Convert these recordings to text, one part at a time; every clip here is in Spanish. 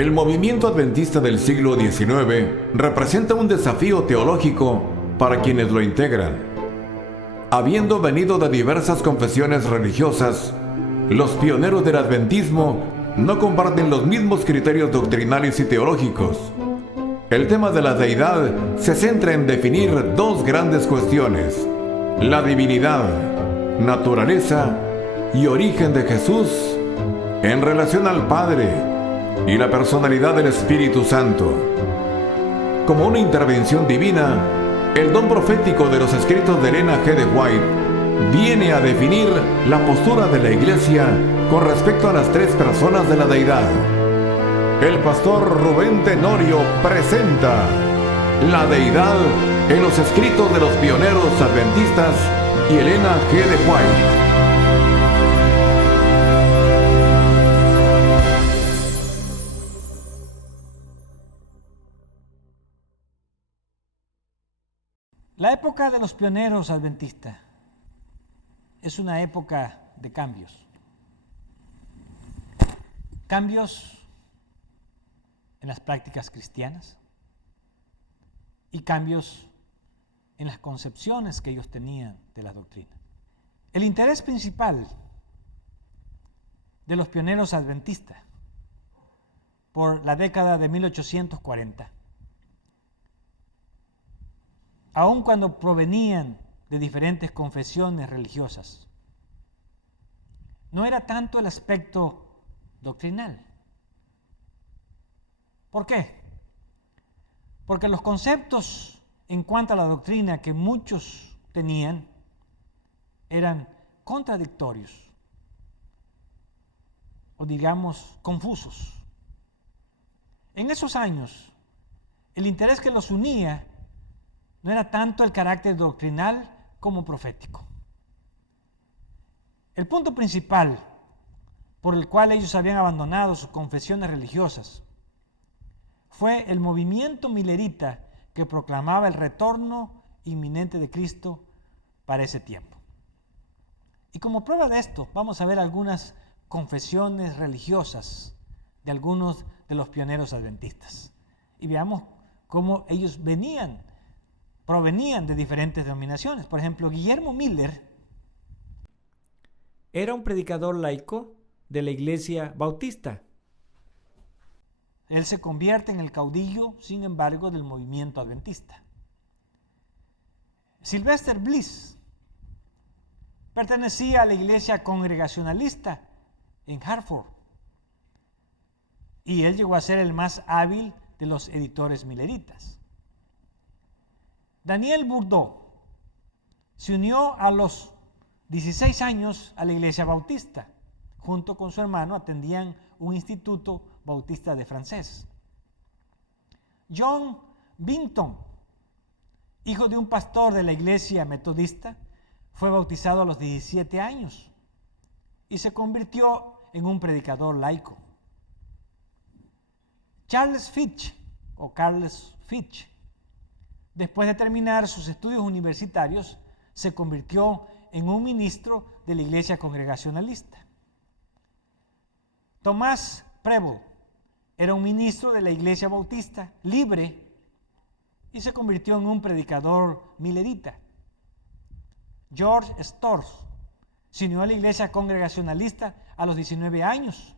El movimiento adventista del siglo XIX representa un desafío teológico para quienes lo integran. Habiendo venido de diversas confesiones religiosas, los pioneros del adventismo no comparten los mismos criterios doctrinales y teológicos. El tema de la deidad se centra en definir dos grandes cuestiones: la divinidad, naturaleza y origen de Jesús en relación al Padre y la personalidad del Espíritu Santo. Como una intervención divina, el don profético de los escritos de Elena G. de White viene a definir la postura de la Iglesia con respecto a las tres personas de la deidad. El pastor Rubén Tenorio presenta la deidad en los escritos de los pioneros adventistas y Elena G. de White. La época de los pioneros adventistas es una época de cambios. Cambios en las prácticas cristianas y cambios en las concepciones que ellos tenían de la doctrina. El interés principal de los pioneros adventistas por la década de 1840, aun cuando provenían de diferentes confesiones religiosas, no era tanto el aspecto doctrinal. ¿Por qué? Porque los conceptos en cuanto a la doctrina que muchos tenían eran contradictorios o digamos confusos. En esos años, el interés que los unía no era tanto el carácter doctrinal como profético. El punto principal por el cual ellos habían abandonado sus confesiones religiosas fue el movimiento milerita que proclamaba el retorno inminente de Cristo para ese tiempo. Y como prueba de esto, vamos a ver algunas confesiones religiosas de algunos de los pioneros adventistas. Y veamos cómo ellos provenían de diferentes denominaciones. Por ejemplo, Guillermo Miller era un predicador laico de la Iglesia Bautista. Él se convierte en el caudillo, sin embargo, del movimiento adventista. Sylvester Bliss pertenecía a la Iglesia Congregacionalista en Hartford y él llegó a ser el más hábil de los editores mileritas. Daniel Bourdeau se unió a los 16 años a la Iglesia Bautista. Junto con su hermano atendían un instituto bautista de francés. John Binton, hijo de un pastor de la Iglesia Metodista, fue bautizado a los 17 años y se convirtió en un predicador laico. Carles Fitch, después de terminar sus estudios universitarios, se convirtió en un ministro de la Iglesia Congregacionalista. Tomás Preble era un ministro de la Iglesia Bautista libre y se convirtió en un predicador milerita. George Storrs se unió a la Iglesia Congregacionalista a los 19 años,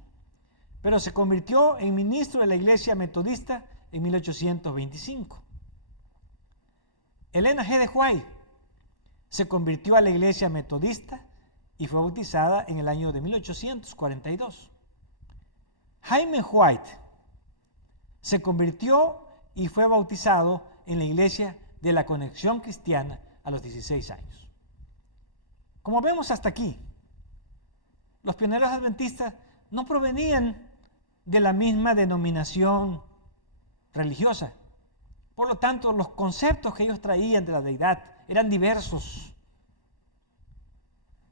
pero se convirtió en ministro de la Iglesia Metodista en 1825. Elena G. de White se convirtió a la Iglesia Metodista y fue bautizada en el año de 1842. Jaime White se convirtió y fue bautizado en la Iglesia de la Conexión Cristiana a los 16 años. Como vemos hasta aquí, los pioneros adventistas no provenían de la misma denominación religiosa. Por lo tanto, los conceptos que ellos traían de la deidad eran diversos.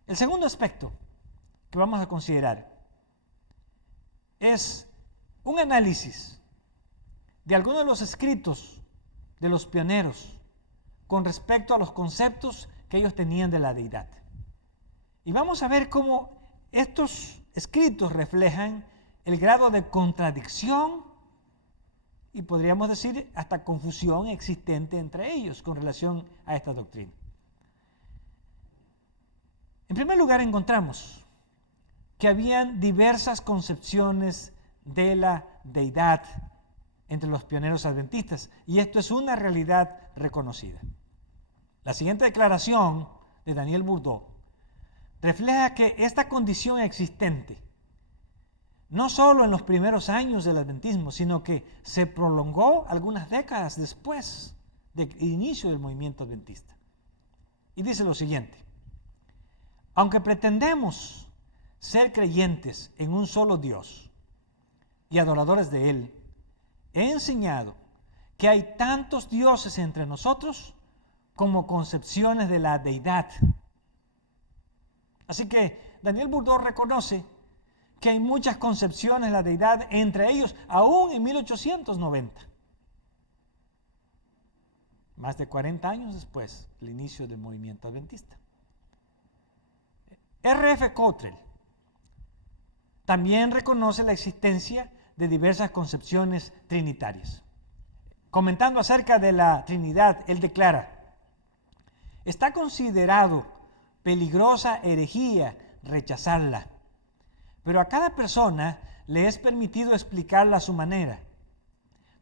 El segundo aspecto que vamos a considerar es un análisis de algunos de los escritos de los pioneros con respecto a los conceptos que ellos tenían de la deidad. Y vamos a ver cómo estos escritos reflejan el grado de contradicción y podríamos decir hasta confusión existente entre ellos con relación a esta doctrina. En primer lugar, encontramos que habían diversas concepciones de la deidad entre los pioneros adventistas, y esto es una realidad reconocida. La siguiente declaración de Daniel Bourdeau refleja que esta condición existente, no solo en los primeros años del adventismo, sino que se prolongó algunas décadas después del inicio del movimiento adventista. Y dice lo siguiente: aunque pretendemos ser creyentes en un solo Dios y adoradores de Él, he enseñado que hay tantos dioses entre nosotros como concepciones de la deidad. Así que Daniel Bourdeau reconoce que hay muchas concepciones de la deidad entre ellos, aún en 1890. Más de 40 años después del inicio del movimiento adventista. R.F. Cottrell también reconoce la existencia de diversas concepciones trinitarias. Comentando acerca de la Trinidad, él declara: está considerado peligrosa herejía rechazarla, pero a cada persona le es permitido explicarla a su manera.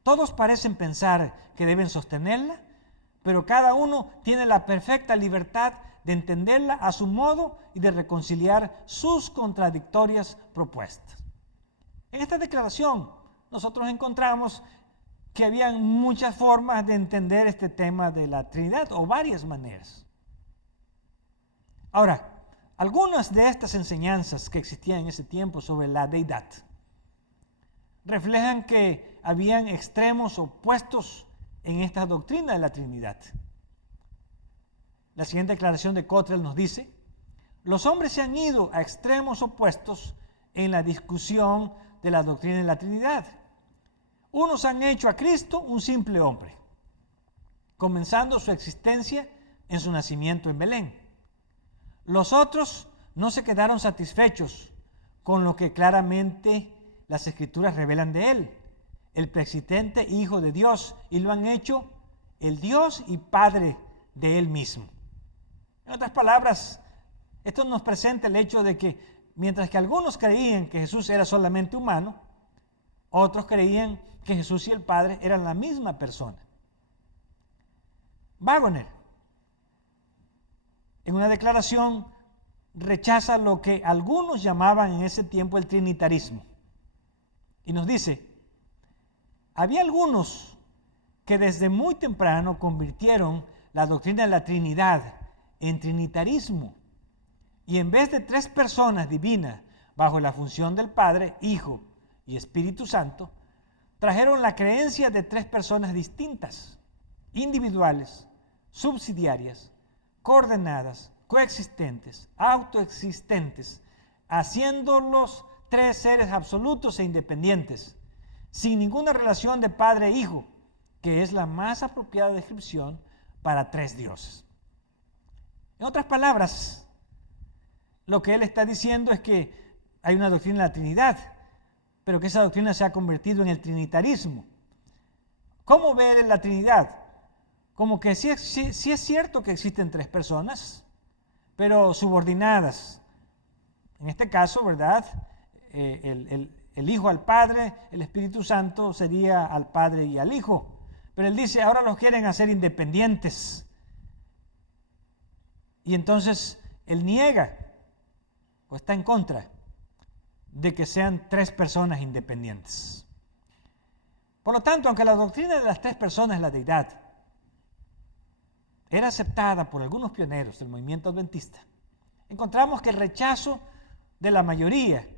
Todos parecen pensar que deben sostenerla, pero cada uno tiene la perfecta libertad de entenderla a su modo y de reconciliar sus contradictorias propuestas. En esta declaración nosotros encontramos que habían muchas formas de entender este tema de la Trinidad, o varias maneras. Ahora, algunas de estas enseñanzas que existían en ese tiempo sobre la deidad reflejan que habían extremos opuestos en esta doctrina de la Trinidad. La siguiente declaración de Cottrell nos dice: los hombres se han ido a extremos opuestos en la discusión de la doctrina de la Trinidad. Unos han hecho a Cristo un simple hombre, comenzando su existencia en su nacimiento en Belén. Los otros no se quedaron satisfechos con lo que claramente las Escrituras revelan de él, el preexistente Hijo de Dios, y lo han hecho el Dios y Padre de él mismo. En otras palabras, esto nos presenta el hecho de que mientras que algunos creían que Jesús era solamente humano, otros creían que Jesús y el Padre eran la misma persona. Waggoner, en una declaración, rechaza lo que algunos llamaban en ese tiempo el trinitarismo. Y nos dice: había algunos que desde muy temprano convirtieron la doctrina de la Trinidad en trinitarismo, y en vez de tres personas divinas bajo la función del Padre, Hijo y Espíritu Santo, trajeron la creencia de tres personas distintas, individuales, subsidiarias, coordenadas, coexistentes, autoexistentes, haciéndolos tres seres absolutos e independientes, sin ninguna relación de padre e hijo, que es la más apropiada descripción para tres dioses. En otras palabras, lo que él está diciendo es que hay una doctrina de la Trinidad, pero que esa doctrina se ha convertido en el trinitarismo. ¿Cómo ver la Trinidad? Como que sí es cierto que existen tres personas, pero subordinadas. En este caso, ¿verdad? El Hijo al Padre, el Espíritu Santo sería al Padre y al Hijo. Pero él dice, ahora los quieren hacer independientes. Y entonces él niega o está en contra de que sean tres personas independientes. Por lo tanto, aunque la doctrina de las tres personas de la deidad era aceptada por algunos pioneros del movimiento adventista, encontramos que el rechazo de la mayoría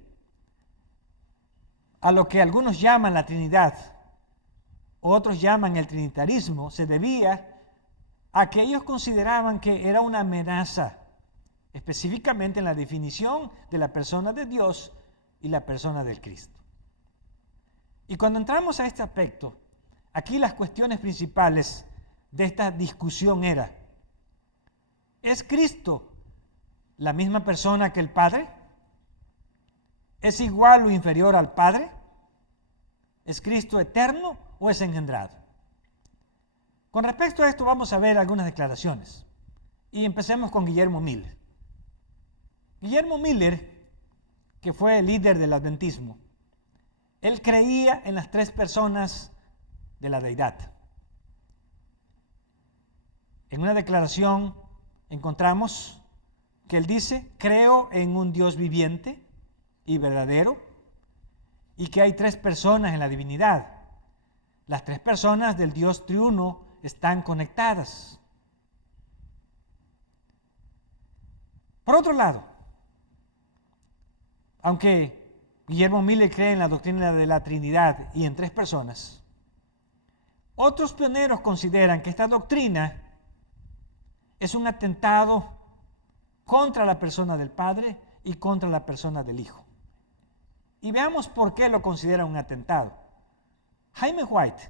a lo que algunos llaman la Trinidad, otros llaman el trinitarismo, se debía a que ellos consideraban que era una amenaza, específicamente en la definición de la persona de Dios y la persona del Cristo. Y cuando entramos a este aspecto, aquí las cuestiones principales de esta discusión era: ¿es Cristo la misma persona que el Padre? ¿Es igual o inferior al Padre? ¿Es Cristo eterno o es engendrado. Con respecto a esto vamos a ver algunas declaraciones. Y empecemos con Guillermo Miller. Guillermo Miller, que fue el líder del adventismo, él creía en las tres personas de la deidad. En una declaración encontramos que él dice: creo en un Dios viviente y verdadero y que hay tres personas en la divinidad. Las tres personas del Dios triuno están conectadas. Por otro lado, aunque Guillermo Miller cree en la doctrina de la Trinidad y en tres personas, otros pioneros consideran que esta doctrina es un atentado contra la persona del Padre y contra la persona del Hijo. Y veamos por qué lo considera un atentado. Jaime White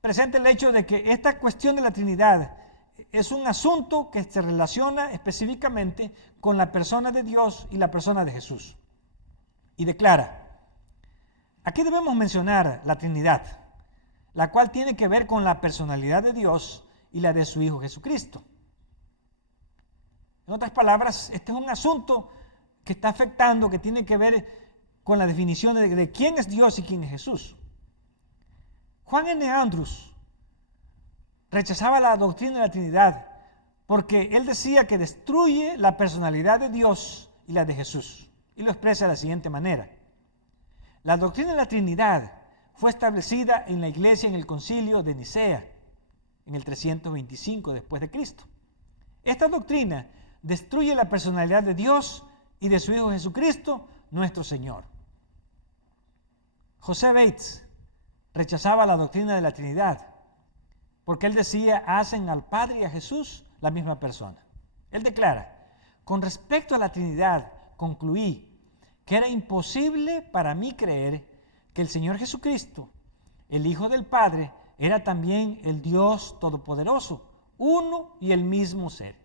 presenta el hecho de que esta cuestión de la Trinidad es un asunto que se relaciona específicamente con la persona de Dios y la persona de Jesús. Y declara: aquí debemos mencionar la Trinidad, la cual tiene que ver con la personalidad de Dios y la de su Hijo Jesucristo. En otras palabras, este es un asunto que está afectando, que tiene que ver con la definición de quién es Dios y quién es Jesús. Juan N. Andrews rechazaba la doctrina de la Trinidad porque él decía que destruye la personalidad de Dios y la de Jesús. Y lo expresa de la siguiente manera: la doctrina de la Trinidad fue establecida en la iglesia en el concilio de Nicea, en el 325 después de Cristo. Esta doctrina destruye la personalidad de Dios y de su Hijo Jesucristo, nuestro Señor. José Bates rechazaba la doctrina de la Trinidad porque él decía: hacen al Padre y a Jesús la misma persona. Él declara: con respecto a la Trinidad, concluí que era imposible para mí creer que el Señor Jesucristo, el Hijo del Padre, era también el Dios Todopoderoso, uno y el mismo ser.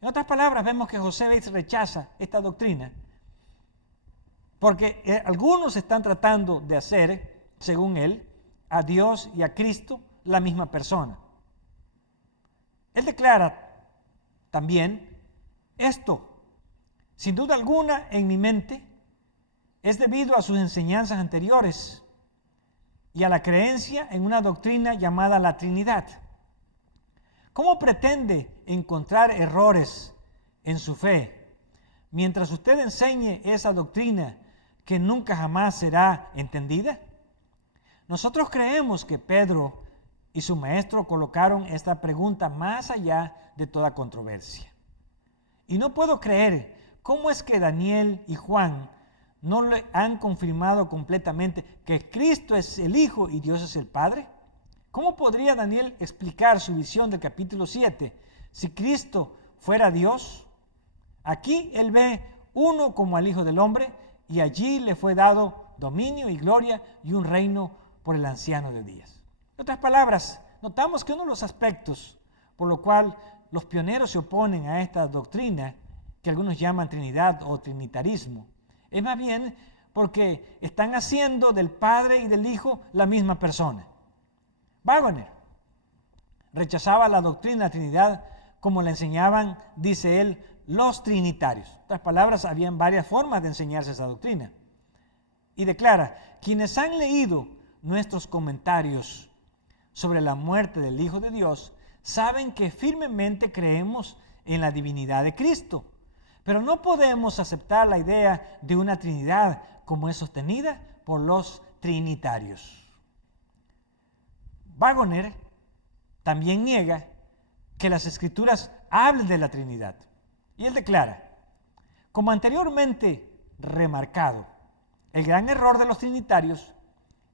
En otras palabras, vemos que José Bates rechaza esta doctrina porque algunos están tratando de hacer, según él, a Dios y a Cristo la misma persona. Él declara también esto: sin duda alguna, en mi mente, es debido a sus enseñanzas anteriores y a la creencia en una doctrina llamada la Trinidad. ¿Cómo pretende encontrar errores en su fe mientras usted enseñe esa doctrina que nunca jamás será entendida? Nosotros creemos que Pedro y su maestro colocaron esta pregunta más allá de toda controversia. Y no puedo creer cómo es que Daniel y Juan no le han confirmado completamente que Cristo es el Hijo y Dios es el Padre. ¿Cómo podría Daniel explicar su visión del capítulo 7 si Cristo fuera Dios? Aquí él ve uno como al Hijo del Hombre y allí le fue dado dominio y gloria y un reino por el anciano de días. En otras palabras, notamos que uno de los aspectos por lo cual los pioneros se oponen a esta doctrina, que algunos llaman Trinidad o Trinitarismo, es más bien porque están haciendo del Padre y del Hijo la misma persona. Waggoner rechazaba la doctrina de la Trinidad como la enseñaban, dice él, los trinitarios. En otras palabras, habían varias formas de enseñarse esa doctrina. Y declara: quienes han leído nuestros comentarios sobre la muerte del Hijo de Dios saben que firmemente creemos en la divinidad de Cristo, pero no podemos aceptar la idea de una Trinidad como es sostenida por los trinitarios. Waggoner también niega que las Escrituras hablen de la Trinidad. Y él declara: como anteriormente remarcado, el gran error de los trinitarios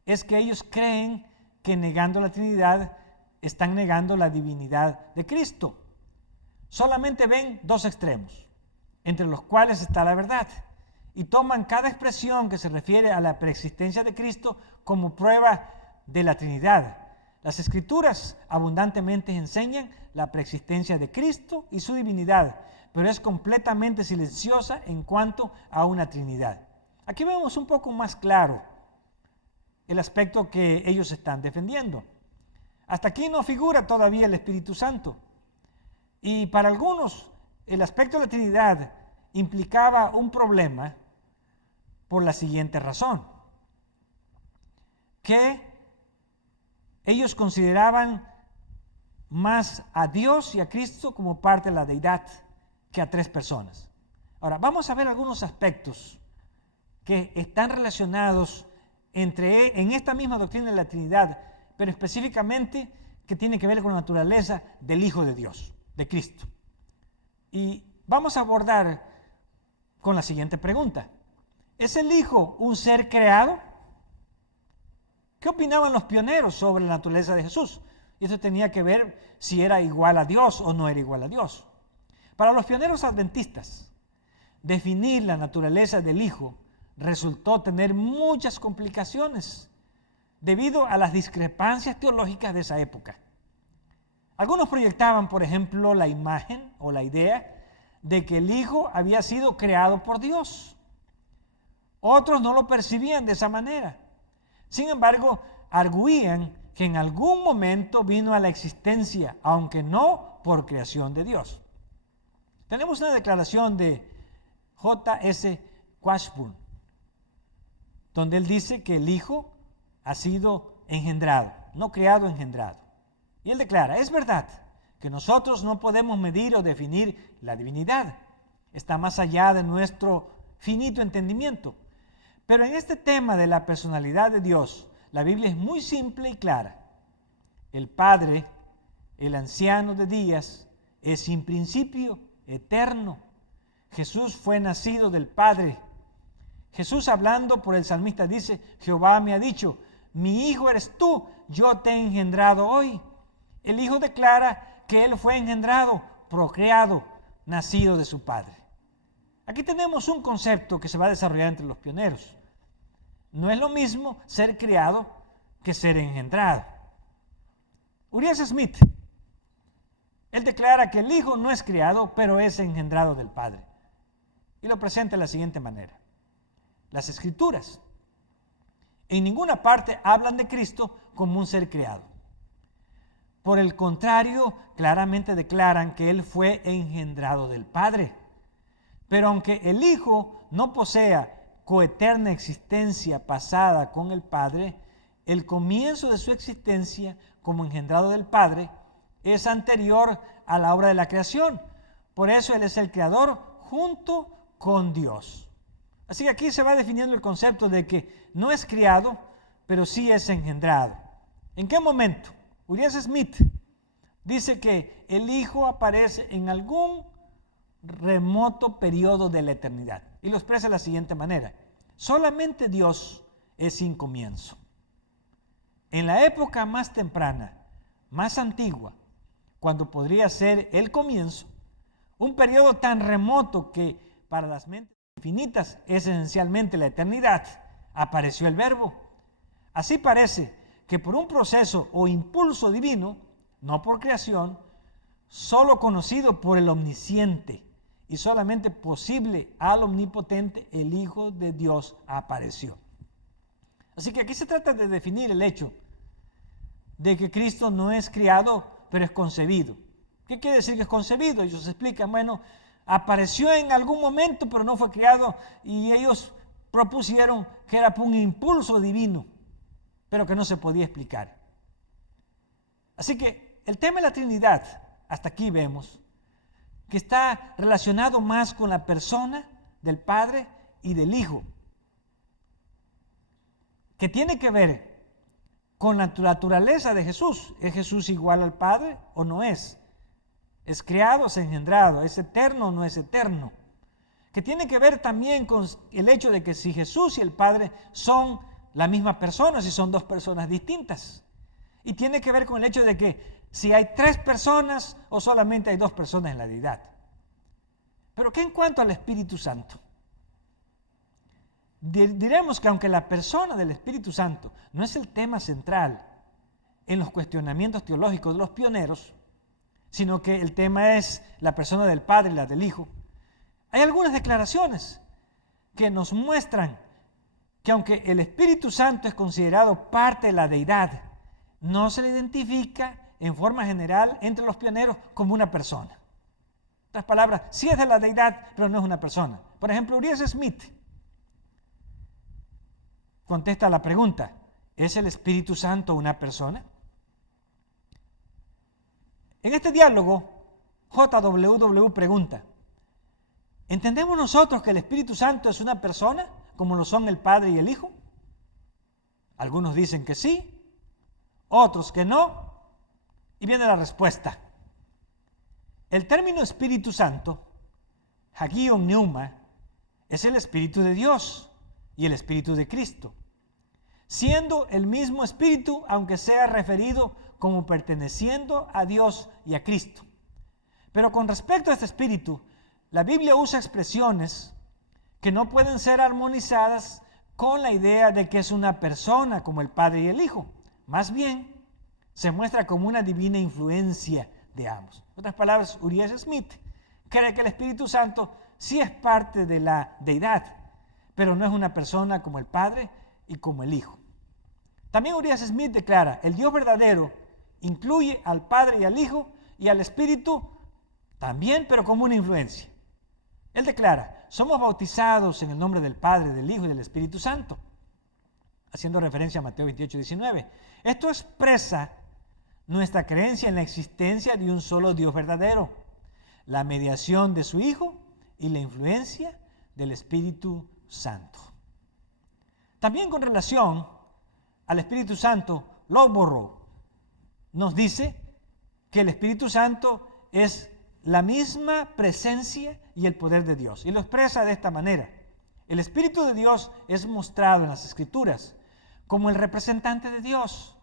es que ellos creen que negando la Trinidad están negando la divinidad de Cristo. Solamente ven dos extremos, entre los cuales está la verdad, y toman cada expresión que se refiere a la preexistencia de Cristo como prueba de la Trinidad. Las Escrituras abundantemente enseñan la preexistencia de Cristo y su divinidad, pero es completamente silenciosa en cuanto a una Trinidad. Aquí vemos un poco más claro el aspecto que ellos están defendiendo. Hasta aquí no figura todavía el Espíritu Santo. Y para algunos, el aspecto de la Trinidad implicaba un problema por la siguiente razón: que ellos consideraban más a Dios y a Cristo como parte de la deidad que a tres personas. Ahora, vamos a ver algunos aspectos que están relacionados en esta misma doctrina de la Trinidad, pero específicamente que tiene que ver con la naturaleza del Hijo de Dios, de Cristo. Y vamos a abordar con la siguiente pregunta: ¿es el Hijo un ser creado? ¿Qué opinaban los pioneros sobre la naturaleza de Jesús? Y eso tenía que ver si era igual a Dios o no era igual a Dios. Para los pioneros adventistas, definir la naturaleza del Hijo resultó tener muchas complicaciones debido a las discrepancias teológicas de esa época. Algunos proyectaban, por ejemplo, la imagen o la idea de que el Hijo había sido creado por Dios. Otros no lo percibían de esa manera. Sin embargo, arguían que en algún momento vino a la existencia, aunque no por creación de Dios. Tenemos una declaración de J.S. Washburn, donde él dice que el Hijo ha sido engendrado, no creado, engendrado. Y él declara: es verdad que nosotros no podemos medir o definir la divinidad. Está más allá de nuestro finito entendimiento. Pero en este tema de la personalidad de Dios, la Biblia es muy simple y clara. El Padre, el anciano de días, es sin principio, eterno. Jesús fue nacido del Padre. Jesús, hablando por el salmista, dice: Jehová me ha dicho, mi hijo eres tú, yo te he engendrado hoy. El Hijo declara que Él fue engendrado, procreado, nacido de su Padre. Aquí tenemos un concepto que se va a desarrollar entre los pioneros. No es lo mismo ser criado que ser engendrado. Urias Smith, él declara que el Hijo no es criado, pero es engendrado del Padre. Y lo presenta de la siguiente manera: las Escrituras en ninguna parte hablan de Cristo como un ser creado. Por el contrario, claramente declaran que Él fue engendrado del Padre. Pero aunque el Hijo no posea coeterna existencia pasada con el Padre, el comienzo de su existencia como engendrado del Padre es anterior a la obra de la creación. Por eso Él es el creador junto con Dios. Así que aquí se va definiendo el concepto de que no es criado, pero sí es engendrado. ¿En qué momento? Urias Smith dice que el Hijo aparece en algún remoto periodo de la eternidad. Y lo expresa de la siguiente manera: solamente Dios es sin comienzo. En la época más temprana, más antigua, cuando podría ser el comienzo, un periodo tan remoto que para las mentes infinitas es esencialmente la eternidad, apareció el Verbo. Así parece que por un proceso o impulso divino, no por creación, solo conocido por el omnisciente y solamente posible al omnipotente, el Hijo de Dios apareció. Así que aquí se trata de definir el hecho de que Cristo no es criado, pero es concebido. ¿Qué quiere decir que es concebido? Ellos explican: bueno, apareció en algún momento, pero no fue criado, y ellos propusieron que era por un impulso divino, pero que no se podía explicar. Así que el tema de la Trinidad, hasta aquí vemos que está relacionado más con la persona del Padre y del Hijo, que tiene que ver con la naturaleza de Jesús. ¿Es Jesús igual al Padre o no es? ¿Es creado o es engendrado? ¿Es eterno o no es eterno? Que tiene que ver también con el hecho de que si Jesús y el Padre son la misma persona, si son dos personas distintas. Y tiene que ver con el hecho de que si hay tres personas o solamente hay dos personas en la deidad. Pero ¿qué en cuanto al Espíritu Santo? Diremos que aunque la persona del Espíritu Santo no es el tema central en los cuestionamientos teológicos de los pioneros, sino que el tema es la persona del Padre y la del Hijo, hay algunas declaraciones que nos muestran que aunque el Espíritu Santo es considerado parte de la deidad, no se le identifica en forma general entre los pioneros como una persona. En otras palabras, sí es de la deidad, pero no es una persona. Por ejemplo, Urias Smith contesta la pregunta, ¿es el Espíritu Santo una persona? En este diálogo, JWW pregunta, ¿entendemos nosotros que el Espíritu Santo es una persona, como lo son el Padre y el Hijo? Algunos dicen que sí, otros que no, y viene la respuesta. El término Espíritu Santo, Hagion Pneuma, es el Espíritu de Dios y el Espíritu de Cristo, siendo el mismo Espíritu, aunque sea referido como perteneciendo a Dios y a Cristo. Pero con respecto a este Espíritu, la Biblia usa expresiones que no pueden ser armonizadas con la idea de que es una persona como el Padre y el Hijo. Más bien, se muestra como una divina influencia de ambos. En otras palabras, Urias Smith cree que el Espíritu Santo sí es parte de la deidad, pero no es una persona como el Padre y como el Hijo. También Urias Smith declara, el Dios verdadero incluye al Padre y al Hijo y al Espíritu también, pero como una influencia. Él declara, somos bautizados en el nombre del Padre, del Hijo y del Espíritu Santo, haciendo referencia a Mateo 28:19. Esto expresa nuestra creencia en la existencia de un solo Dios verdadero, la mediación de su Hijo y la influencia del Espíritu Santo. También con relación al Espíritu Santo, Loughborough nos dice que el Espíritu Santo es la misma presencia y el poder de Dios. Y lo expresa de esta manera. El Espíritu de Dios es mostrado en las Escrituras como el representante de Dios,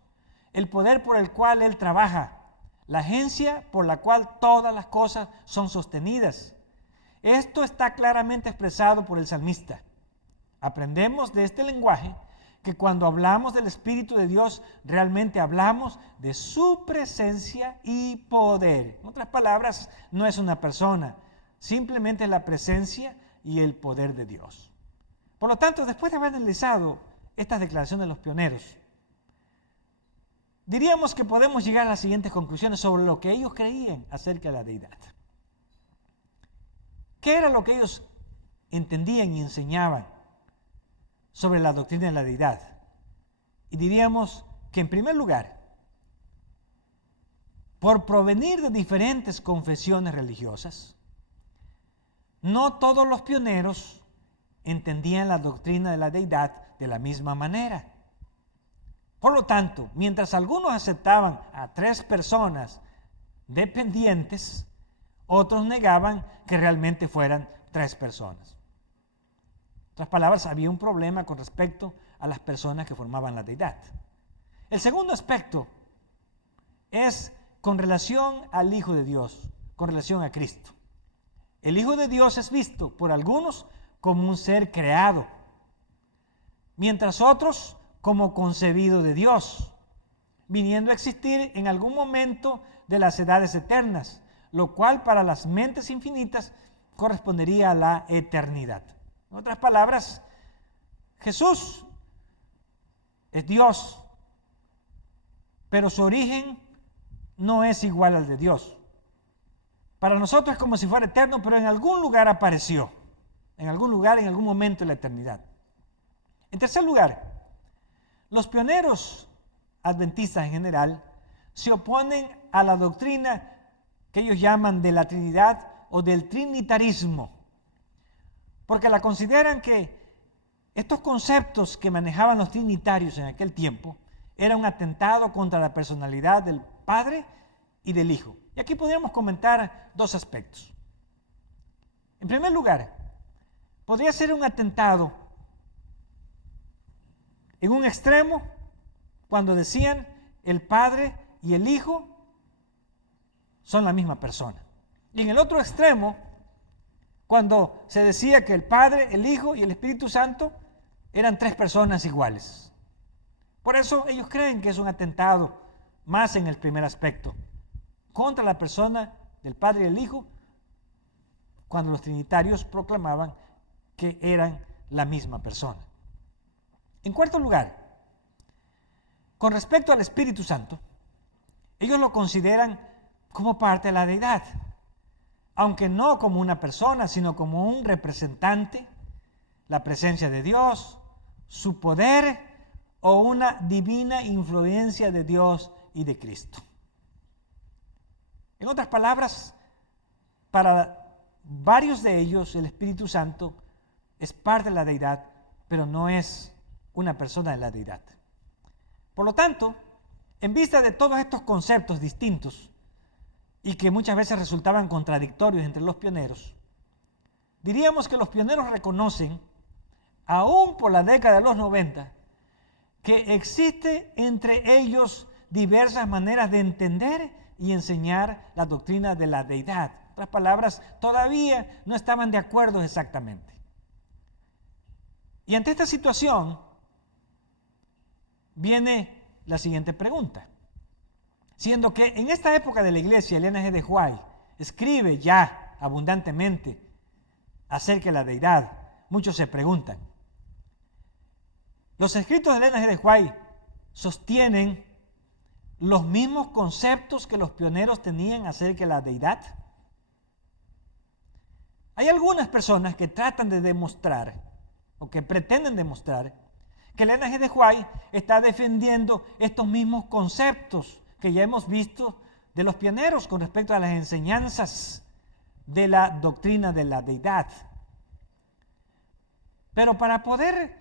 el poder por el cual Él trabaja, la agencia por la cual todas las cosas son sostenidas. Esto está claramente expresado por el salmista. Aprendemos de este lenguaje que cuando hablamos del Espíritu de Dios, realmente hablamos de su presencia y poder. En otras palabras, no es una persona, simplemente es la presencia y el poder de Dios. Por lo tanto, después de haber analizado estas declaraciones de los pioneros, diríamos que podemos llegar a las siguientes conclusiones sobre lo que ellos creían acerca de la deidad. ¿Qué era lo que ellos entendían y enseñaban sobre la doctrina de la deidad? Y diríamos que en primer lugar, por provenir de diferentes confesiones religiosas, no todos los pioneros entendían la doctrina de la deidad de la misma manera. Por lo tanto, mientras algunos aceptaban a 3 personas dependientes, otros negaban que realmente fueran 3 personas. En otras palabras, había un problema con respecto a las personas que formaban la deidad. El segundo aspecto es con relación al Hijo de Dios, con relación a Cristo. El Hijo de Dios es visto por algunos como un ser creado, mientras otros como concebido de Dios, viniendo a existir en algún momento de las edades eternas, lo cual para las mentes infinitas correspondería a la eternidad. En otras palabras, Jesús es Dios, pero su origen no es igual al de Dios. Para nosotros es como si fuera eterno, pero en algún lugar apareció, en algún lugar, en algún momento de la eternidad. En tercer lugar, los pioneros adventistas en general se oponen a la doctrina que ellos llaman de la Trinidad o del trinitarismo, porque la consideran que estos conceptos que manejaban los trinitarios en aquel tiempo eran un atentado contra la personalidad del Padre y del Hijo. Y aquí podríamos comentar 2 aspectos. En primer lugar, podría ser un atentado en un extremo cuando decían el Padre y el Hijo son la misma persona. Y en el otro extremo, cuando se decía que el Padre, el Hijo y el Espíritu Santo eran 3 personas iguales. Por eso ellos creen que es un atentado más en el primer aspecto, contra la persona del Padre y el Hijo, cuando los trinitarios proclamaban que eran la misma persona. En cuarto lugar, con respecto al Espíritu Santo, ellos lo consideran como parte de la deidad, aunque no como una persona, sino como un representante, la presencia de Dios, su poder o una divina influencia de Dios y de Cristo. En otras palabras, para varios de ellos el Espíritu Santo es parte de la deidad, pero no es una persona de la deidad. Por lo tanto, en vista de todos estos conceptos distintos y que muchas veces resultaban contradictorios entre los pioneros, diríamos que los pioneros reconocen, aún por la década de los 90, que existe entre ellos diversas maneras de entender y enseñar la doctrina de la deidad. En otras palabras, todavía no estaban de acuerdo exactamente. Y ante esta situación viene la siguiente pregunta. Siendo que en esta época de la iglesia, Elena G. de White escribe ya abundantemente acerca de la deidad, muchos se preguntan, ¿los escritos de Elena G. de White sostienen los mismos conceptos que los pioneros tenían acerca de la deidad? Hay algunas personas que tratan de demostrar, o que pretenden demostrar, que Elena G. de White está defendiendo estos mismos conceptos que ya hemos visto de los pioneros con respecto a las enseñanzas de la doctrina de la deidad. Pero para poder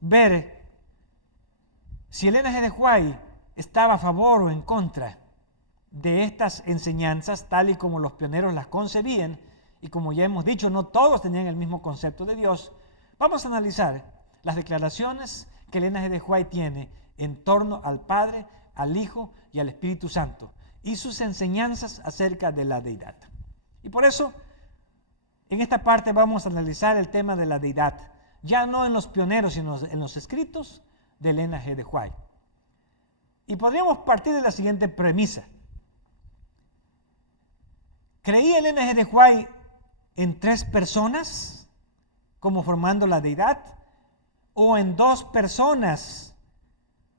ver si Elena G. de White estaba a favor o en contra de estas enseñanzas, tal y como los pioneros las concebían, y como ya hemos dicho, no todos tenían el mismo concepto de Dios, vamos a analizar las declaraciones que Elena G. de White tiene en torno al Padre, al Hijo y al Espíritu Santo, y sus enseñanzas acerca de la deidad. Y por eso, en esta parte vamos a analizar el tema de la deidad, ya no en los pioneros, sino en los escritos de Elena G. de White. Y podríamos partir de la siguiente premisa. ¿Creía Elena G. de White en tres personas como formando la deidad, o en dos personas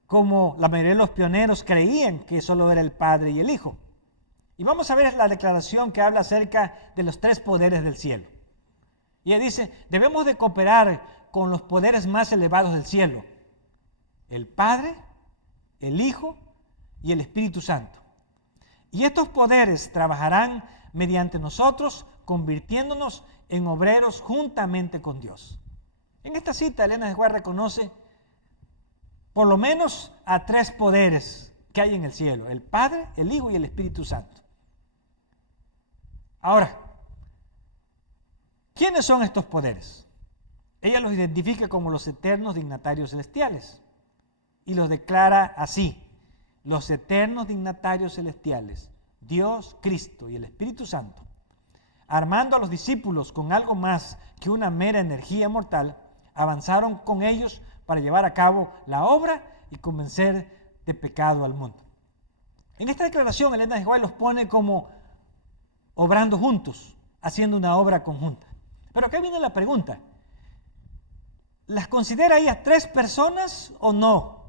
como la mayoría de los pioneros creían que solo era el Padre y el Hijo? Y vamos a ver la declaración que habla acerca de los tres poderes del cielo. Y ella dice, debemos de cooperar con los poderes más elevados del cielo, el Padre, el Hijo y el Espíritu Santo. Y estos poderes trabajarán mediante nosotros, convirtiéndonos en obreros juntamente con Dios. En esta cita, Elena de White reconoce por lo menos a tres poderes que hay en el cielo: el Padre, el Hijo y el Espíritu Santo. Ahora, ¿quiénes son estos poderes? Ella los identifica como los eternos dignatarios celestiales y los declara así: los eternos dignatarios celestiales, Dios, Cristo y el Espíritu Santo, armando a los discípulos con algo más que una mera energía mortal, avanzaron con ellos para llevar a cabo la obra y convencer de pecado al mundo. En esta declaración, Elena de White los pone como obrando juntos, haciendo una obra conjunta. Pero acá viene la pregunta: ¿las considera ella tres personas o no?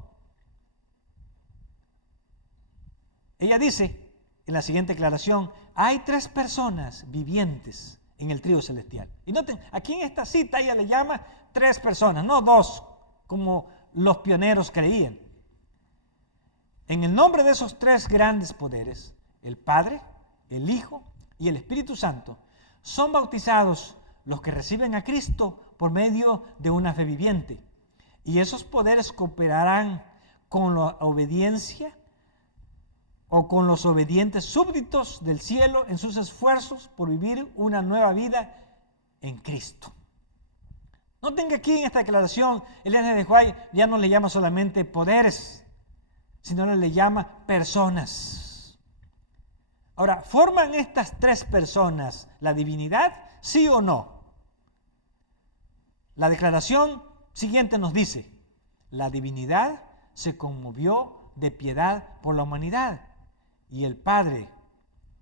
Ella dice en la siguiente declaración: hay tres personas vivientes en el trío celestial. Y noten, aquí en esta cita ella le llama tres personas, no dos, como los pioneros creían. En el nombre de esos tres grandes poderes, el Padre, el Hijo y el Espíritu Santo, son bautizados los que reciben a Cristo por medio de una fe viviente. Y esos poderes cooperarán con la obediencia o con los obedientes súbditos del cielo en sus esfuerzos por vivir una nueva vida en Cristo. Noten que aquí en esta declaración Elena de White ya no le llama solamente poderes, sino le llama personas. Ahora, ¿forman estas tres personas la divinidad, sí o no? La declaración siguiente nos dice: la divinidad se conmovió de piedad por la humanidad, y el Padre,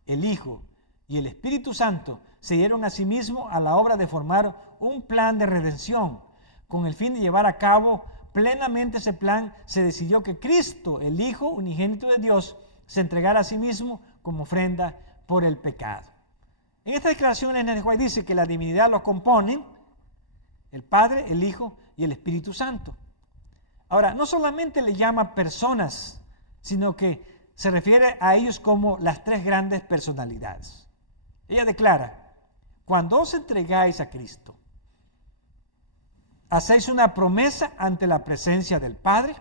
el Hijo y el Espíritu Santo se dieron a sí mismos a la obra de formar un plan de redención Con el fin de llevar a cabo plenamente ese plan, se decidió que Cristo, el Hijo unigénito de Dios, se entregara a sí mismo como ofrenda por el pecado. En esta declaración, Ellen White dice que la divinidad lo componen el Padre, el Hijo y el Espíritu Santo. Ahora, no solamente le llama personas, sino que se refiere a ellos como las tres grandes personalidades. Ella declara: cuando os entregáis a Cristo, hacéis una promesa ante la presencia del Padre,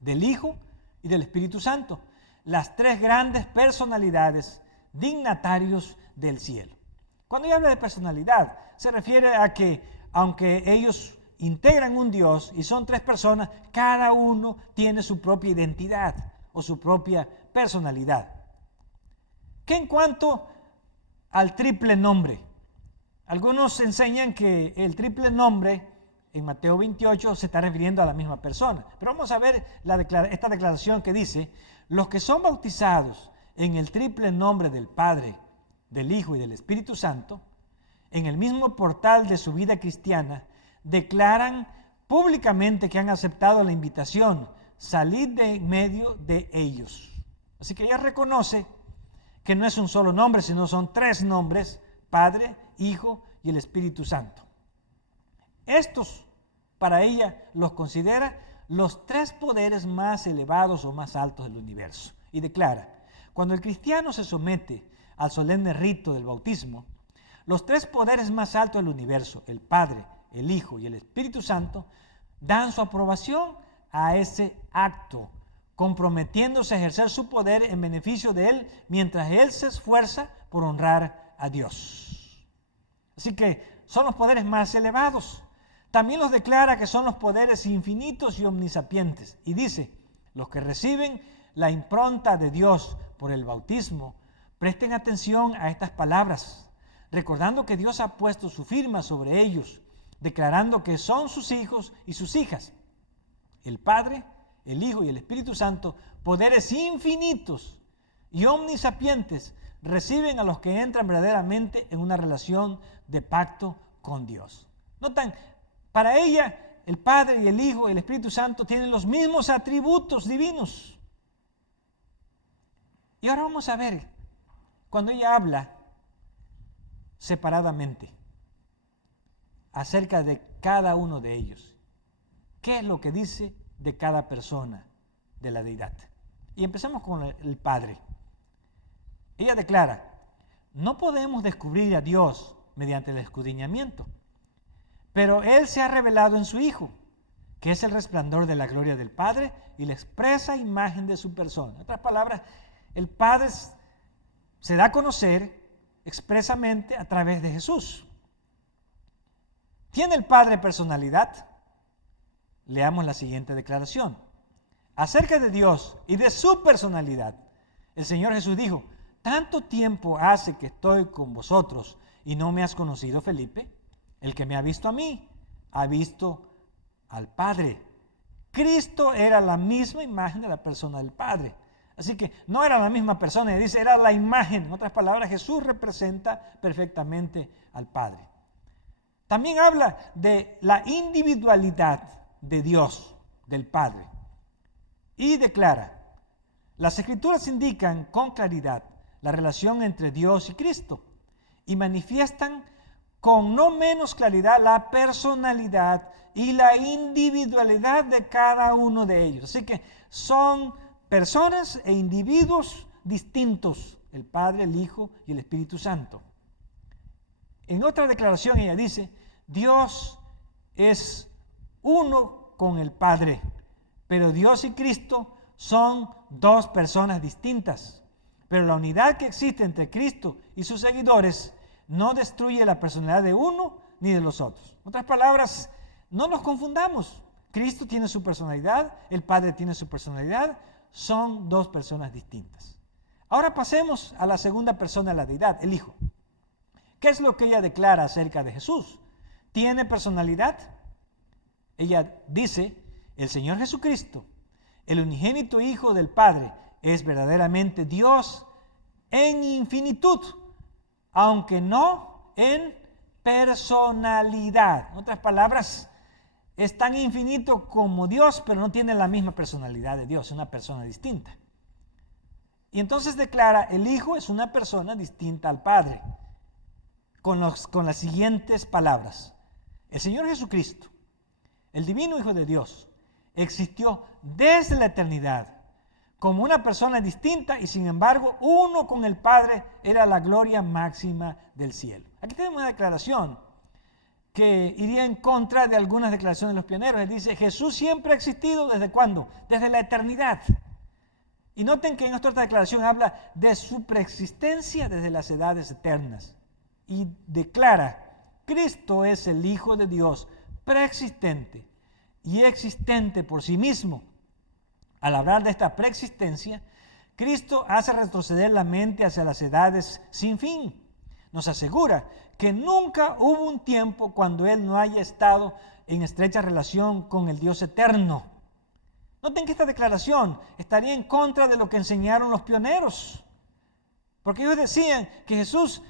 del Hijo y del Espíritu Santo, las tres grandes personalidades dignatarios del cielo. Cuando ella habla de personalidad, se refiere a que aunque ellos integran un Dios y son tres personas, cada uno tiene su propia identidad o su propia personalidad. ¿Qué en cuanto al triple nombre? Algunos enseñan que el triple nombre en Mateo 28 se está refiriendo a la misma persona. Pero vamos a ver esta declaración que dice: los que son bautizados en el triple nombre del Padre, del Hijo y del Espíritu Santo, en el mismo portal de su vida cristiana, declaran públicamente que han aceptado la invitación: salid de en medio de ellos. Así que ella reconoce que no es un solo nombre, sino son tres nombres: Padre, Hijo y el Espíritu Santo. Estos, para ella, los considera los tres poderes más elevados o más altos del universo. Y declara: cuando el cristiano se somete al solemne rito del bautismo, los tres poderes más altos del universo, el Padre, el Hijo y el Espíritu Santo, dan su aprobación a ese acto, comprometiéndose a ejercer su poder en beneficio de él, mientras él se esfuerza por honrar a Dios. Así que son los poderes más elevados. También los declara que son los poderes infinitos y omnisapientes. Y dice: los que reciben la impronta de Dios por el bautismo, presten atención a estas palabras, recordando que Dios ha puesto su firma sobre ellos, declarando que son sus hijos y sus hijas. El Padre, el Hijo y el Espíritu Santo, poderes infinitos y omnisapientes, reciben a los que entran verdaderamente en una relación de pacto con Dios. Notan, para ella, el Padre y el Hijo y el Espíritu Santo tienen los mismos atributos divinos. Y ahora vamos a ver, cuando ella habla separadamente acerca de cada uno de ellos, ¿qué es lo que dice de cada persona de la deidad? Y empezamos con el Padre. Ella declara: no podemos descubrir a Dios mediante el escudriñamiento, pero Él se ha revelado en su Hijo, que es el resplandor de la gloria del Padre y la expresa imagen de su persona. En otras palabras, el Padre se da a conocer expresamente a través de Jesús. ¿Tiene el Padre personalidad? Leamos la siguiente declaración. Acerca de Dios y de su personalidad, el Señor Jesús dijo: ¿tanto tiempo hace que estoy con vosotros y no me has conocido, Felipe? El que me ha visto a mí, ha visto al Padre. Cristo era la misma imagen de la persona del Padre. Así que no era la misma persona, dice, era la imagen. En otras palabras, Jesús representa perfectamente al Padre. También habla de la individualidad de Dios, del Padre. Y declara: las Escrituras indican con claridad la relación entre Dios y Cristo y manifiestan con no menos claridad la personalidad y la individualidad de cada uno de ellos. Así que son personas e individuos distintos, el Padre, el Hijo y el Espíritu Santo. En otra declaración ella dice: Dios es uno con el Padre, pero Dios y Cristo son dos personas distintas. Pero la unidad que existe entre Cristo y sus seguidores no destruye la personalidad de uno ni de los otros. En otras palabras, no nos confundamos. Cristo tiene su personalidad, el Padre tiene su personalidad, son dos personas distintas. Ahora pasemos a la segunda persona de la deidad, el Hijo. ¿Qué es lo que ella declara acerca de Jesús? ¿Tiene personalidad? Ella dice: el Señor Jesucristo, el unigénito Hijo del Padre, es verdaderamente Dios en infinitud, aunque no en personalidad. En otras palabras, es tan infinito como Dios, pero no tiene la misma personalidad de Dios, es una persona distinta. Y entonces declara, el Hijo es una persona distinta al Padre, con las siguientes palabras. El Señor Jesucristo, el divino Hijo de Dios, existió desde la eternidad como una persona distinta y sin embargo uno con el Padre, era la gloria máxima del cielo. Aquí tenemos una declaración que iría en contra de algunas declaraciones de los pioneros. Él dice, Jesús siempre ha existido, ¿desde cuándo? Desde la eternidad. Y noten que en esta declaración habla de su preexistencia desde las edades eternas. Y declara, Cristo es el Hijo de Dios, preexistente y existente por sí mismo. Al hablar de esta preexistencia, Cristo hace retroceder la mente hacia las edades sin fin. Nos asegura que nunca hubo un tiempo cuando Él no haya estado en estrecha relación con el Dios eterno. Noten que esta declaración estaría en contra de lo que enseñaron los pioneros, porque ellos decían que Jesús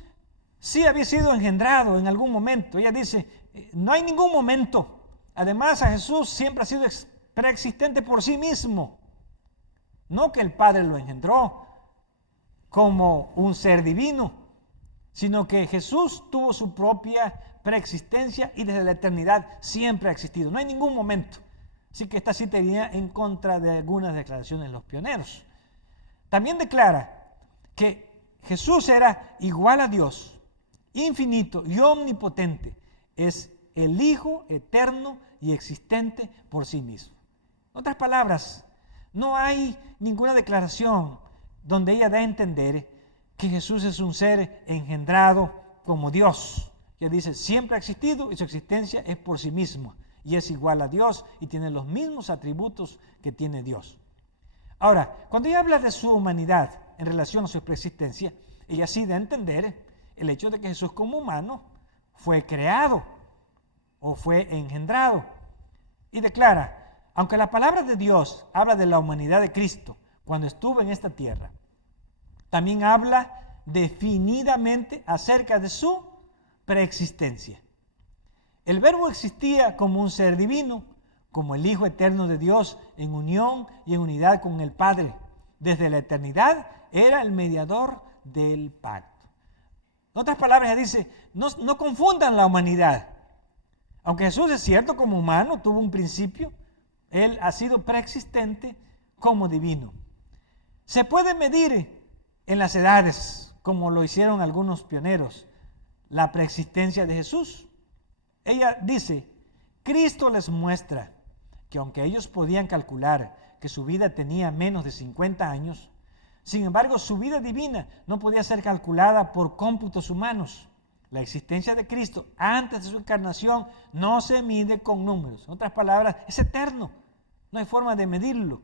sí había sido engendrado en algún momento. Ella dice, no hay ningún momento. Además, a Jesús siempre ha sido preexistente por sí mismo. No que el Padre lo engendró como un ser divino, sino que Jesús tuvo su propia preexistencia y desde la eternidad siempre ha existido. No hay ningún momento. Así que esta sí tenía en contra de algunas declaraciones de los pioneros. También declara que Jesús era igual a Dios, infinito y omnipotente. Es el Hijo eterno y existente por sí mismo. En otras palabras, no hay ninguna declaración donde ella dé a entender que Jesús es un ser engendrado como Dios. Ella dice, siempre ha existido y su existencia es por sí misma. Y es igual a Dios y tiene los mismos atributos que tiene Dios. Ahora, cuando ella habla de su humanidad en relación a su preexistencia, ella sí da a entender el hecho de que Jesús como humano fue creado o fue engendrado. Y declara, aunque la palabra de Dios habla de la humanidad de Cristo cuando estuvo en esta tierra, también habla definidamente acerca de su preexistencia. El Verbo existía como un ser divino, como el Hijo eterno de Dios, en unión y en unidad con el Padre. Desde la eternidad era el mediador del pacto. En otras palabras, ella dice, no confundan la humanidad. Aunque Jesús es cierto como humano, tuvo un principio, Él ha sido preexistente como divino. Se puede medir en las edades, como lo hicieron algunos pioneros, la preexistencia de Jesús. Ella dice, Cristo les muestra que aunque ellos podían calcular que su vida tenía menos de 50 años, sin embargo su vida divina no podía ser calculada por cómputos humanos. La existencia de Cristo antes de su encarnación no se mide con números. En otras palabras, es eterno. No hay forma de medirlo.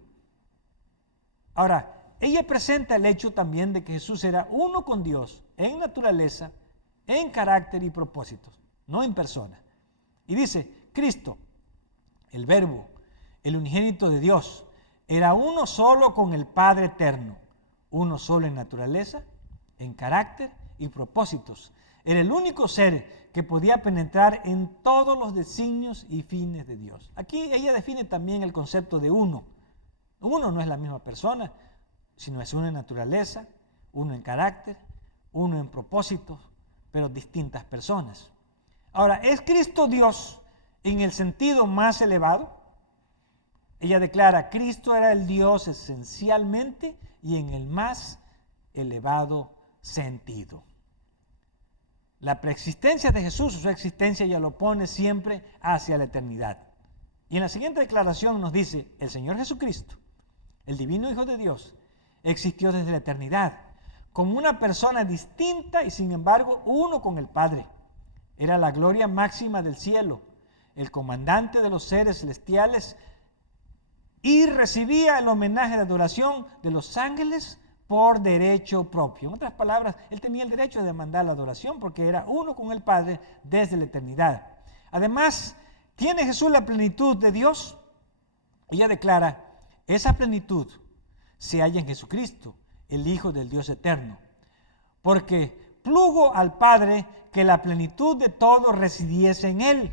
Ahora, ella presenta el hecho también de que Jesús era uno con Dios en naturaleza, en carácter y propósitos, no en persona. Y dice, Cristo, el Verbo, el unigénito de Dios, era uno solo con el Padre eterno, uno solo en naturaleza, en carácter y propósitos. Era el único ser que podía penetrar en todos los designios y fines de Dios. Aquí ella define también el concepto de uno. Uno no es la misma persona, sino es uno en naturaleza, uno en carácter, uno en propósitos, pero distintas personas. Ahora, ¿es Cristo Dios en el sentido más elevado? Ella declara, Cristo era el Dios esencialmente y en el más elevado sentido. La preexistencia de Jesús, su existencia, ella lo pone siempre hacia la eternidad. Y en la siguiente declaración nos dice, el Señor Jesucristo, el divino Hijo de Dios, existió desde la eternidad, como una persona distinta y sin embargo uno con el Padre. Era la gloria máxima del cielo, el comandante de los seres celestiales, y recibía el homenaje de adoración de los ángeles por derecho propio. En otras palabras, él tenía el derecho de demandar la adoración porque era uno con el Padre desde la eternidad. Además, ¿tiene Jesús la plenitud de Dios? Ella declara, esa plenitud se halla en Jesucristo, el Hijo del Dios eterno, porque plugo al Padre que la plenitud de todo residiese en Él,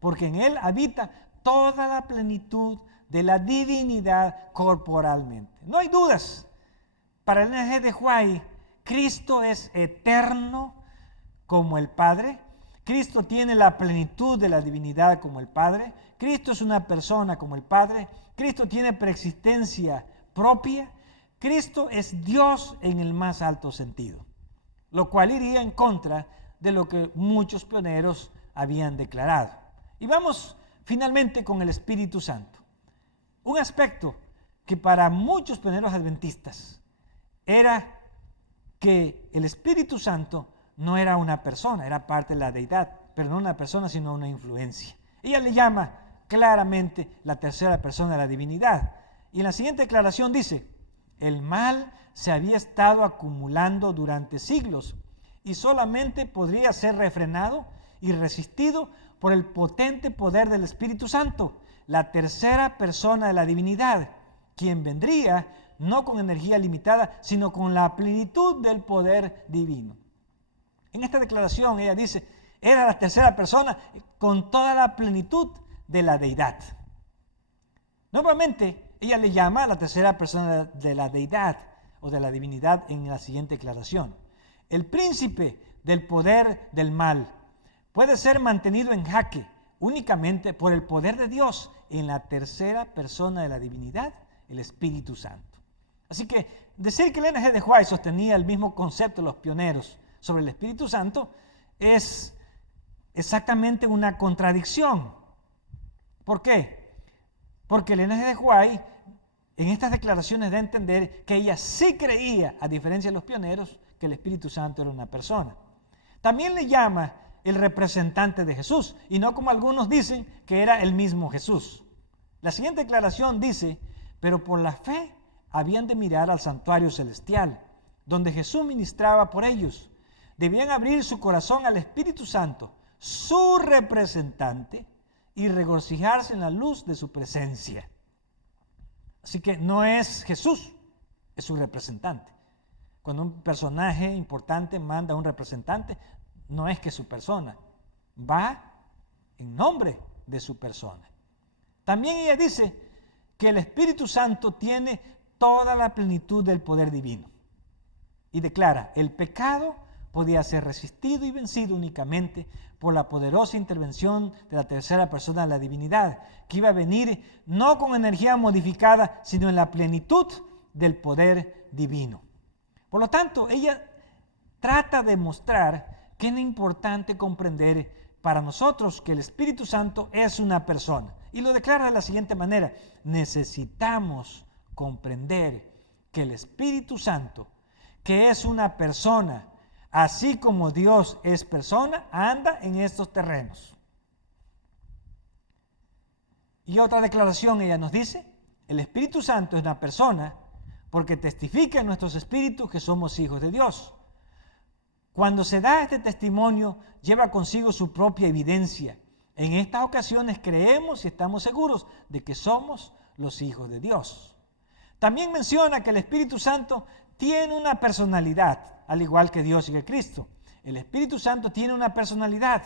porque en Él habita toda la plenitud de la divinidad corporalmente. No hay dudas. Para el N.G. de White, Cristo es eterno como el Padre. Cristo tiene la plenitud de la divinidad como el Padre. Cristo es una persona como el Padre. Cristo tiene preexistencia propia. Cristo es Dios en el más alto sentido, lo cual iría en contra de lo que muchos pioneros habían declarado. Y vamos finalmente con el Espíritu Santo. Un aspecto que para muchos pioneros adventistas era que el Espíritu Santo no era una persona, era parte de la deidad, pero no una persona, sino una influencia. Ella le llama claramente la tercera persona de la divinidad. Y en la siguiente declaración dice: el mal se había estado acumulando durante siglos y solamente podría ser refrenado y resistido por el potente poder del Espíritu Santo, la tercera persona de la divinidad, quien vendría no con energía limitada, sino con la plenitud del poder divino. En esta declaración ella dice, era la tercera persona con toda la plenitud de la deidad. Nuevamente, ella le llama a la tercera persona de la deidad o de la divinidad en la siguiente declaración. El príncipe del poder del mal puede ser mantenido en jaque únicamente por el poder de Dios en la tercera persona de la divinidad, el Espíritu Santo. Así que decir que el N.G. de White sostenía el mismo concepto de los pioneros sobre el Espíritu Santo es exactamente una contradicción. ¿Por qué? Porque el N.G. de White en estas declaraciones da a entender que ella sí creía, a diferencia de los pioneros, que el Espíritu Santo era una persona. También le llama el representante de Jesús, y no como algunos dicen que era el mismo Jesús. La siguiente declaración dice, pero por la fe habían de mirar al santuario celestial, donde Jesús ministraba por ellos. Debían abrir su corazón al Espíritu Santo, su representante, y regocijarse en la luz de su presencia. Así que no es Jesús, es su representante. Cuando un personaje importante manda a un representante, no es que su persona, va en nombre de su persona. También ella dice que el Espíritu Santo tiene toda la plenitud del poder divino. Y declara, el pecado podía ser resistido y vencido únicamente por la poderosa intervención de la tercera persona de la divinidad, que iba a venir no con energía modificada, sino en la plenitud del poder divino. Por lo tanto, ella trata de mostrar que es importante comprender para nosotros que el Espíritu Santo es una persona. Y lo declara de la siguiente manera, necesitamos comprender que el Espíritu Santo, que es una persona, así como Dios es persona, anda en estos terrenos. Y otra declaración, ella nos dice, el Espíritu Santo es una persona porque testifica en nuestros espíritus que somos hijos de Dios. Cuando se da este testimonio, lleva consigo su propia evidencia. En estas ocasiones creemos y estamos seguros de que somos los hijos de Dios. También menciona que el Espíritu Santo tiene una personalidad, al igual que Dios y que Cristo. El Espíritu Santo tiene una personalidad.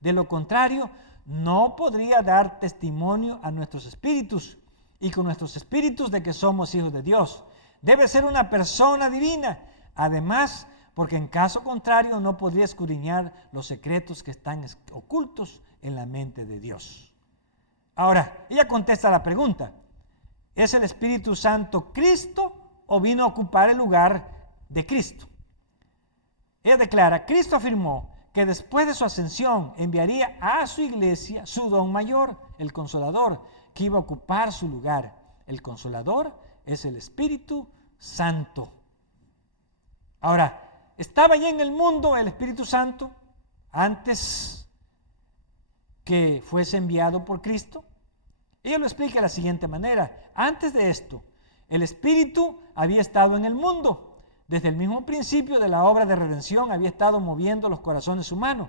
De lo contrario, no podría dar testimonio a nuestros espíritus y con nuestros espíritus de que somos hijos de Dios. Debe ser una persona divina. Además, porque en caso contrario no podría escudriñar los secretos que están ocultos en la mente de Dios. Ahora, ella contesta la pregunta, ¿es el Espíritu Santo Cristo o vino a ocupar el lugar de Cristo? Ella declara, Cristo afirmó que después de su ascensión enviaría a su iglesia su don mayor, el Consolador, que iba a ocupar su lugar. El Consolador es el Espíritu Santo. Ahora, ¿estaba ya en el mundo el Espíritu Santo antes que fuese enviado por Cristo? Ella lo explica de la siguiente manera. Antes de esto, el Espíritu había estado en el mundo. Desde el mismo principio de la obra de redención había estado moviendo los corazones humanos.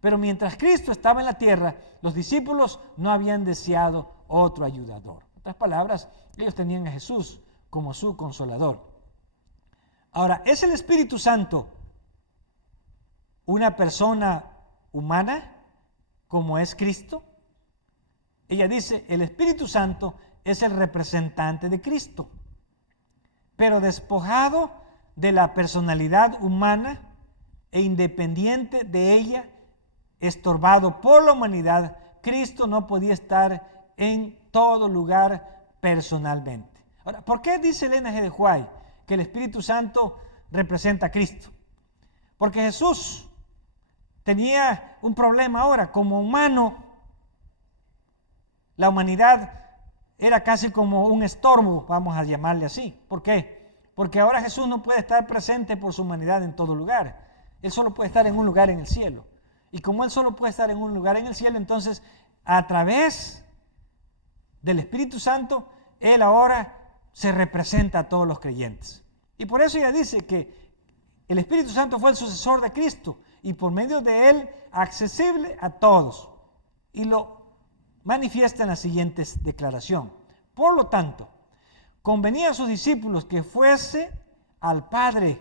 Pero mientras Cristo estaba en la tierra, los discípulos no habían deseado otro ayudador. En otras palabras, ellos tenían a Jesús como su consolador. Ahora, ¿es el Espíritu Santo una persona humana como es Cristo? ella dice, el Espíritu Santo es el representante de Cristo, pero despojado de la personalidad humana e independiente de ella, estorbado por la humanidad, Cristo no podía estar en todo lugar personalmente. Ahora, ¿por qué dice Elena G. de White que el Espíritu Santo representa a Cristo? Porque Jesús tenía un problema ahora. Como humano, la humanidad era casi como un estorbo, vamos a llamarle así. ¿Por qué? Porque ahora Jesús no puede estar presente por su humanidad en todo lugar. Él solo puede estar en un lugar en el cielo. Y como Él solo puede estar en un lugar en el cielo, entonces a través del Espíritu Santo, Él ahora se representa a todos los creyentes. Y por eso ella dice que el Espíritu Santo fue el sucesor de Cristo y por medio de Él accesible a todos. Y lo manifiesta en la siguiente declaración. Por lo tanto, convenía a sus discípulos que fuese al Padre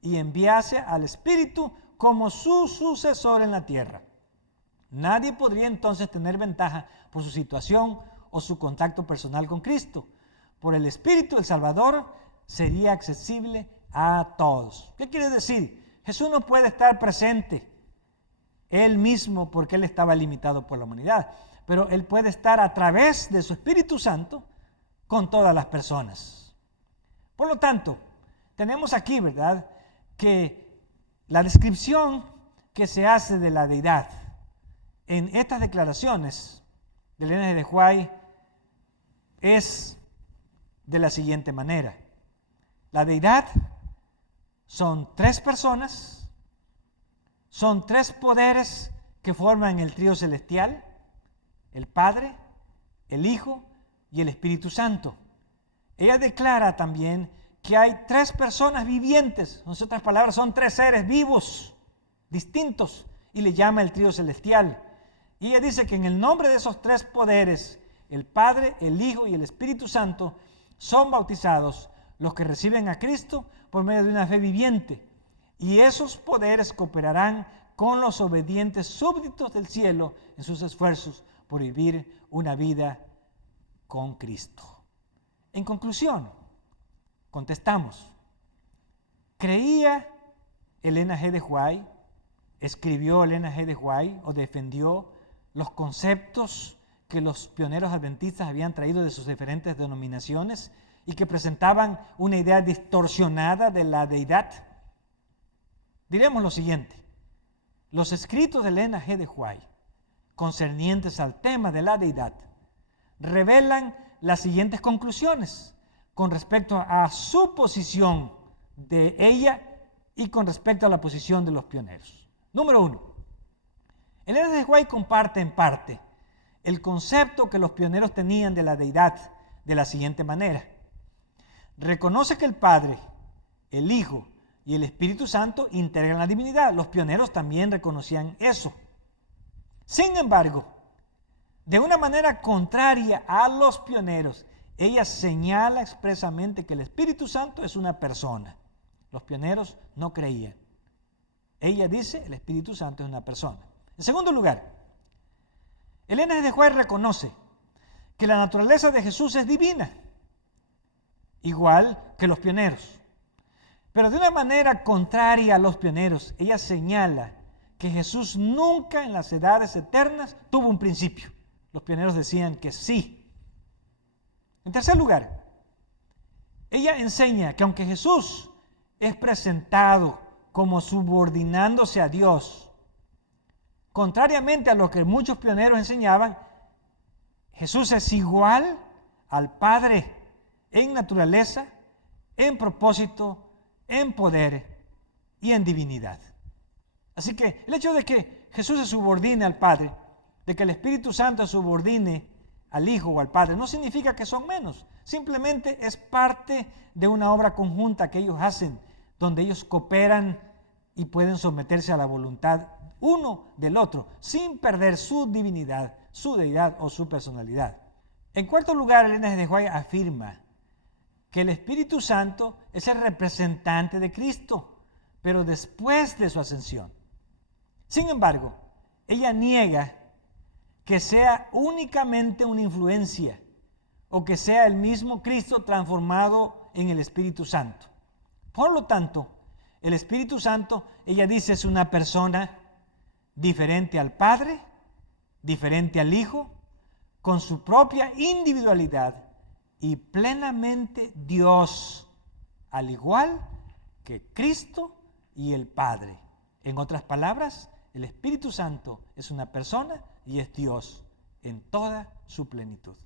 y enviase al Espíritu como su sucesor en la tierra. Nadie podría entonces tener ventaja por su situación o su contacto personal con Cristo. Por el Espíritu, el Salvador sería accesible a todos. ¿Qué quiere decir? Jesús no puede estar presente Él mismo porque Él estaba limitado por la humanidad, pero Él puede estar a través de su Espíritu Santo con todas las personas. Por lo tanto, tenemos aquí, ¿verdad?, que la descripción que se hace de la deidad en estas declaraciones de Elena G. de White es de la siguiente manera. La deidad son tres personas, son tres poderes que forman el trío celestial: el Padre, el Hijo y el Espíritu Santo. Ella declara también que hay tres personas vivientes, en otras palabras, son tres seres vivos, distintos, y le llama el trío celestial. Y ella dice que en el nombre de esos tres poderes, el Padre, el Hijo y el Espíritu Santo, son bautizados los que reciben a Cristo por medio de una fe viviente. Y esos poderes cooperarán con los obedientes súbditos del cielo en sus esfuerzos por vivir una vida con Cristo. En conclusión, contestamos, ¿creía Elena G. de White, escribió Elena G. de White o defendió los conceptos que los pioneros adventistas habían traído de sus diferentes denominaciones y que presentaban una idea distorsionada de la deidad? Diremos lo siguiente: los escritos de Elena G. de White concernientes al tema de la deidad revelan las siguientes conclusiones con respecto a su posición de ella y con respecto a la posición de los pioneros. Número 1. Elena G. de White comparte en parte el concepto que los pioneros tenían de la deidad de la siguiente manera. Reconoce que el Padre, el Hijo y el Espíritu Santo integran la divinidad. Los pioneros también reconocían eso. Sin embargo, de una manera contraria a los pioneros, ella señala expresamente que el Espíritu Santo es una persona. Los pioneros no creían. Ella dice el Espíritu Santo es una persona. En segundo lugar, Elena G. de White reconoce que la naturaleza de Jesús es divina, igual que los pioneros. Pero de una manera contraria a los pioneros, ella señala que Jesús nunca en las edades eternas tuvo un principio. Los pioneros decían que sí. En tercer lugar, ella enseña que aunque Jesús es presentado como subordinándose a Dios, contrariamente a lo que muchos pioneros enseñaban, Jesús es igual al Padre en naturaleza, en propósito, en poder y en divinidad. Así que el hecho de que Jesús se subordine al Padre, de que el Espíritu Santo se subordine al Hijo o al Padre, no significa que son menos. Simplemente es parte de una obra conjunta que ellos hacen, donde ellos cooperan y pueden someterse a la voluntad uno del otro, sin perder su divinidad, su deidad o su personalidad. En cuarto lugar, Elena G. de White afirma que el Espíritu Santo es el representante de Cristo, pero después de su ascensión. Sin embargo, ella niega que sea únicamente una influencia o que sea el mismo Cristo transformado en el Espíritu Santo. Por lo tanto, el Espíritu Santo, ella dice, es una persona diferente al Padre, diferente al Hijo, con su propia individualidad y plenamente Dios, al igual que Cristo y el Padre. En otras palabras, el Espíritu Santo es una persona y es Dios en toda su plenitud.